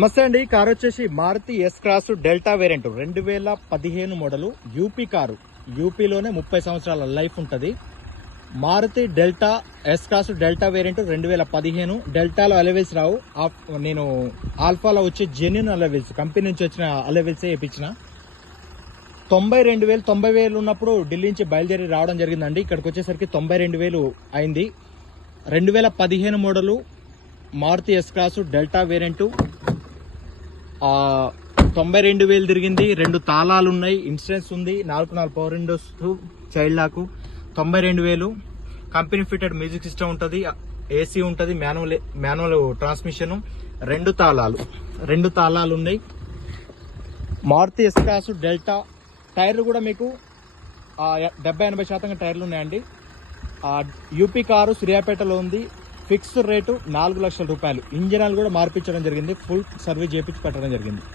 నమస్తే అండి. Car car వచ్చేసి Maruti S cross Delta variant రెండు వేల పదిహేను మోడలు యూపీ కారు. యూపీలోనే ముప్పై సంవత్సరాల లైఫ్ ఉంటుంది. Maruti Delta S cross Delta variant రెండు వేల పదిహేను. డెల్టాలో అలెవెల్స్ రావు. నేను ఆల్ఫాలో వచ్చి జెన్యున్ అలెవెల్స్ కంపెనీ నుంచి వచ్చిన అలెవెల్సే వేయించిన తొంభై రెండు వేలు తొంభై వేలు ఉన్నప్పుడు ఢిల్లీ నుంచి బయలుదేరి రావడం జరిగిందండి. ఇక్కడికి వచ్చేసరికి తొంభై రెండు వేలు అయింది. రెండు వేల పదిహేను model Maruti S cross Delta variant తొంభై రెండు వేలు తిరిగింది. రెండు తాళాలు ఉన్నాయి. ఇన్సూరెన్స్ ఉంది. నాలుగు నాలుగు పవర్ విండోస్ చైల్డ్ లాకు తొంభై రెండు వేలు. కంపెనీ ఫిటెడ్ మ్యూజిక్ సిస్టమ్ ఉంటుంది. ఏసీ ఉంటుంది. మాన్యువల్ మాన్యువల్ ట్రాన్స్మిషన్ రెండు తాళాలు. రెండు తాళాలు ఉన్నాయి. మారుతి ఎస్కాస్ డెల్టా టైర్లు కూడా మీకు డెబ్బై ఎనభై శాతం టైర్లు ఉన్నాయండి. యూపీ కారు సూర్యాపేటలో ఉంది. ఫిక్స్డ్ రేటు నాలుగు లక్షల రూపాయలు. ఇంజనాలు కూడా మార్పించడం జరిగింది. ఫుల్ సర్వీస్ చేపించి పెట్టడం జరిగింది.